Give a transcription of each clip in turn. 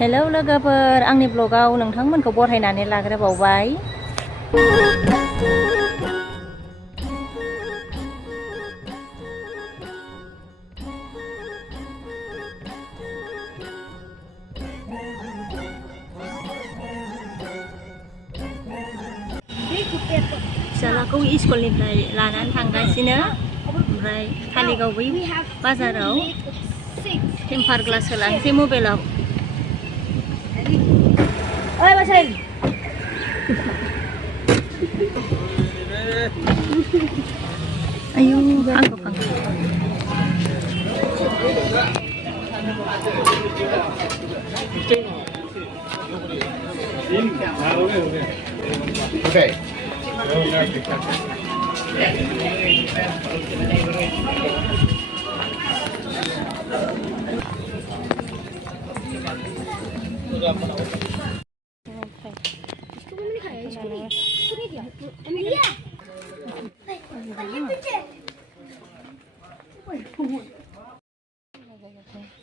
Hello लोगोफोर आंनि ब्लगाव नोंथांमोनखौ बरायनानै लाग्रोबावबाय। फिसालाखौ स्कुलनिफ्राय लानानै थांगासिनो ओमफ्राय कालिगाव बै बाजाराव टेम्पार ग्लास होलांसै मबाइलाव। आयु आंखौ Okay.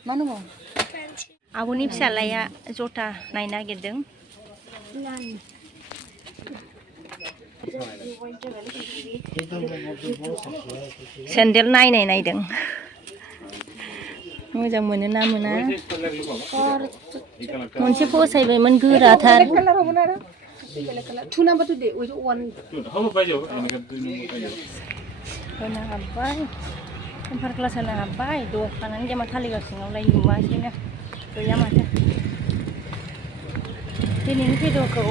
मा नांगौ? आब'नि फिसालाया ज'था नायनो नागिरदों। सेन्देल नायदों। मोजां मोनो ना मोना? मोनसे फसायबायमोन गोराथार। होनो हाबबाय टेम्पार ग्लास होनो हाबबाय दखानानो गैया माथो कालिगाव सिङावलाय नुवासैनो गैया माथो। दिनैनि भिडिअखौ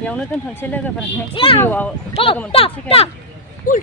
बेयावनो दोनथ'नोसै लोगोफोर। नेक्स्ट भिडिअआव लोगो मोनफिनसिगोन।